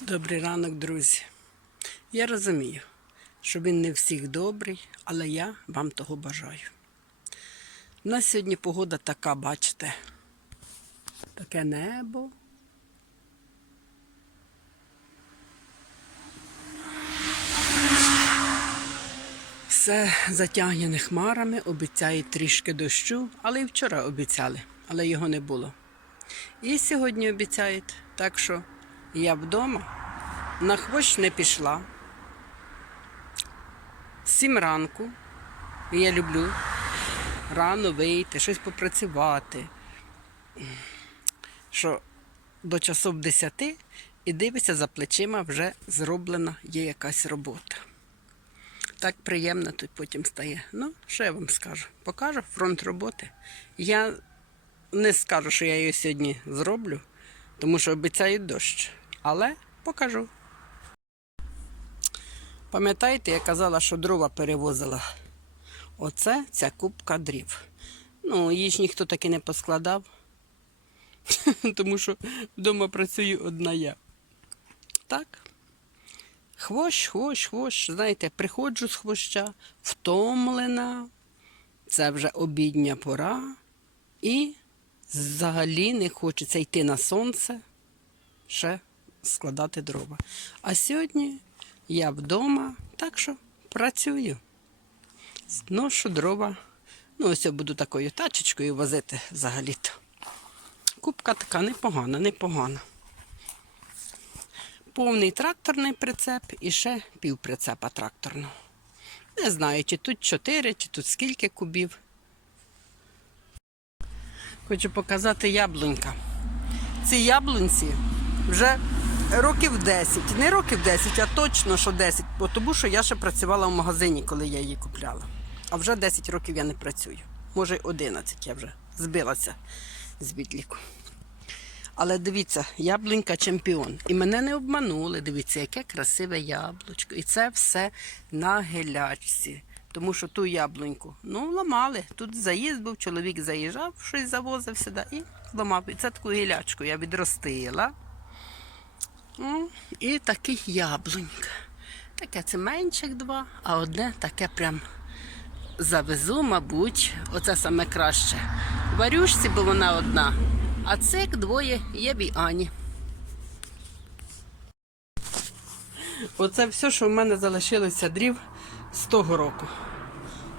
Добрий ранок, друзі. Я розумію, що він не всіх добрий, але я вам того бажаю. У нас сьогодні погода така, бачите, таке небо. Все затягнене хмарами, обіцяють трішки дощу, але і вчора обіцяли, але його не було. І сьогодні обіцяють, так що я вдома на хвощ не пішла. Сім ранку. Я люблю рано вийти, щось попрацювати. Що до часов 10 і дивишся за плечима вже зроблена є якась робота. Так приємно тут потім стає. Ну, що я вам скажу? Покажу фронт роботи. Я не скажу, що я її сьогодні зроблю, тому що обіцяють дощ. Але покажу. Пам'ятаєте, я казала, що дрова перевозила. Оце ця кубка дрів. Ну, її ж ніхто таки не поскладав, тому що вдома працюю одна я. Так. Хвощ, хвощ, хвощ. Знаєте, приходжу з хвоща, втомлена. Це вже обідня пора. І взагалі не хочеться йти на сонце, ще складати дрова. А сьогодні я вдома, так що працюю. Зношу дрова. Ну, ось я буду такою тачечкою возити взагалі-то. Кубка така непогана, непогана. Повний тракторний прицеп і ще півприцепа тракторного. Не знаю, чи тут 4, чи тут скільки кубів. Хочу показати яблунька. Ці яблунці вже років 10. Не років 10, а точно що 10, бо тому що я ще працювала в магазині, коли я її купляла. А вже 10 років я не працюю. Може 11 я вже збилася з відліку. Але дивіться, яблунька чемпіон. І мене не обманули. Дивіться, яке красиве яблучко. І це все на гелячці. Тому що ту яблуньку ну, ламали. Тут заїзд був, чоловік заїжджав, щось завозив сюди і зламав. І це таку гілячку я відростила. І таких яблунька. Таке це менших два, а одне таке прям завезу, мабуть, оце саме краще. Варюшці, бо вона одна, а цих двоє є в Ані. Оце все, що в мене залишилося дрів з того року.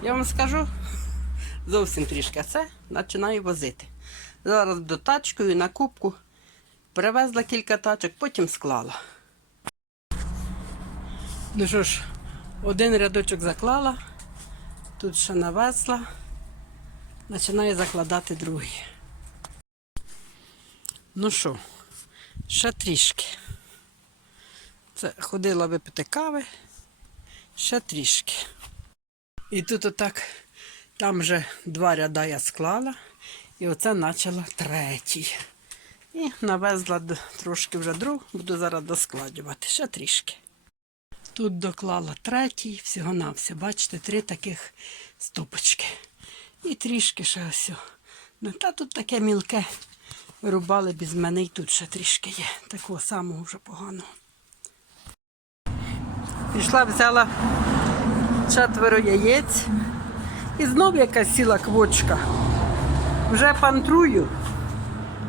Я вам скажу зовсім трішки, це починаю возити. Зараз до тачкою на кубку привезла кілька тачок, потім склала. Ну що ж, один рядочок заклала, тут ще навезла, починаю закладати другий. Ну що, ще трішки. Це ходила випити кави, ще трішки. І тут отак, там вже два ряда я склала, і оце почала третій. І навезла трошки вже дров, буду зараз доскладувати, ще трішки. Тут доклала третій, всього-навсього. Бачите, три таких стопочки. І трішки ще ось. Ну, та тут таке мілке рубали без мене, і тут ще трішки є. Такого самого вже поганого. Пішла, взяла четверо яєць. І знов якась сіла квочка. Вже пантрую,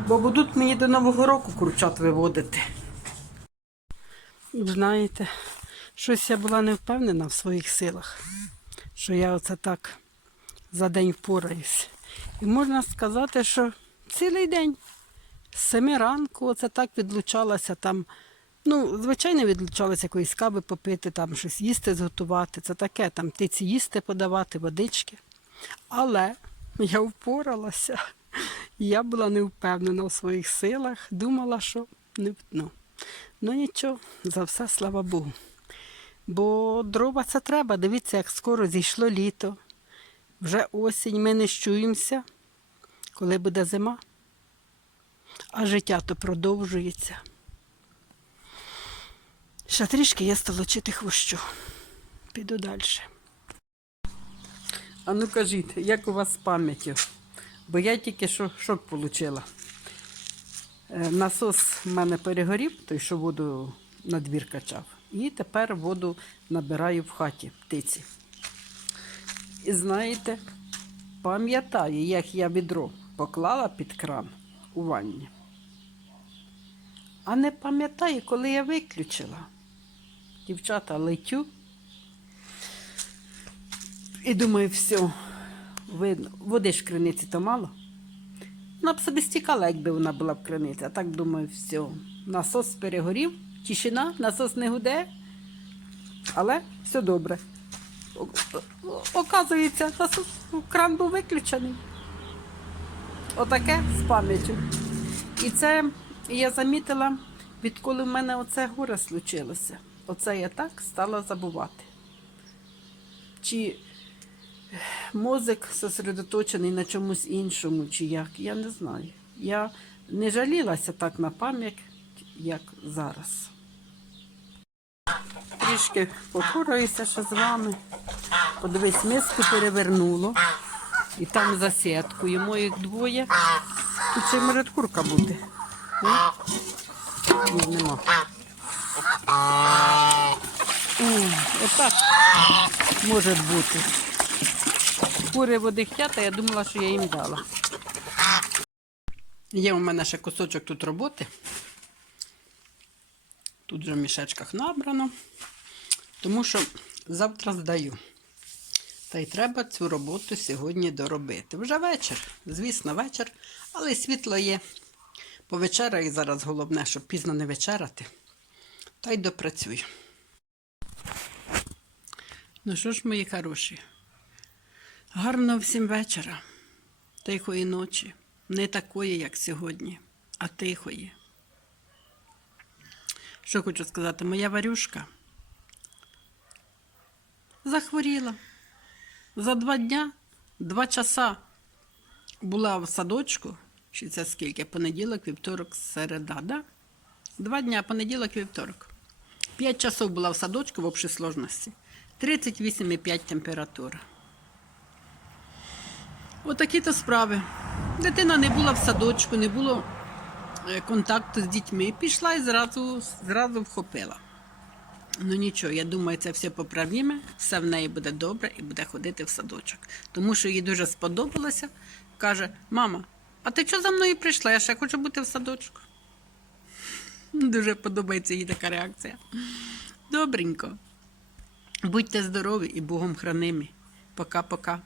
бо будуть мені до Нового року курчат виводити. Знаєте, щось я була не впевнена в своїх силах, що я оце так за день впораюсь. І можна сказати, що цілий день з семи ранку оце так відлучалася там. Ну, звичайно, відлучалася якоїсь кави попити, там щось їсти зготувати. Це таке, там птиці їсти подавати, водички. Але я впоралася. Я була не впевнена у своїх силах, думала, що не втну. Ну нічого, за все слава Богу. Бо дрова це треба. Дивіться, як скоро зійшло літо. Вже осінь, ми не щуємося, коли буде зима. А життя то продовжується. Ще трішки є столочити хвощу. Піду далі. А ну кажіть, як у вас з пам'яттю? Бо я тільки що шок отримала. Насос в мене перегорів, той, що воду на двір качав. І тепер воду набираю в хаті птиці. І знаєте, пам'ятаю, як я відро поклала під кран у ванні. А не пам'ятаю, коли я виключила. Дівчата летю. І думаю, все, видно, води ж в криниці то мало. Вона б собі стікала, якби вона була в криниці. А так думаю, все. Насос перегорів, тишина, насос не гуде, але все добре. Оказується, насос, кран був виключений. Отаке з пам'яттю. І це я замітила, відколи в мене оце горе случилося. Оце я так стала забувати. Чи мозок сосредоточений на чомусь іншому, чи як, я не знаю. Я не жалілася так на пам'ять, як зараз. Трішки попораюся ще з вами. Подивись, миску перевернуло. І там за сіткою моїх двоє. Тут ще й може. Ні? Ні, нема. О, отак може бути. Кури води хотять, я думала, що я їм дала. Є у мене ще кусочок тут роботи. Тут вже в мішечках набрано. Тому що завтра здаю. Та й треба цю роботу сьогодні доробити. Вже вечір, звісно, вечір, але світло є. Повечеряю зараз головне, щоб пізно не вечеряти. Та й допрацюю. Ну що ж, мої хороші, гарного всім вечора, тихої ночі, не такої, як сьогодні, а тихої. Що хочу сказати, моя варюшка захворіла. За два дня, два часа була в садочку, чи це скільки? Понеділок, вівторок, середа, да? Два дня, понеділок, вівторок. П'ять часов була в садочку в общій сложності. 38,5 температура. Отакі то справи. Дитина не була в садочку, не було е, контакту з дітьми. Пішла і зразу, зразу вхопила. Ну нічого, я думаю, це все поправіме, все в неї буде добре і буде ходити в садочок. Тому що їй дуже сподобалося. Каже: мама, а ти що за мною прийшла? Я ще хочу бути в садочку. Дуже подобається їй така реакція. Добренько. Будьте здорові і Богом хранимі. Пока-пока.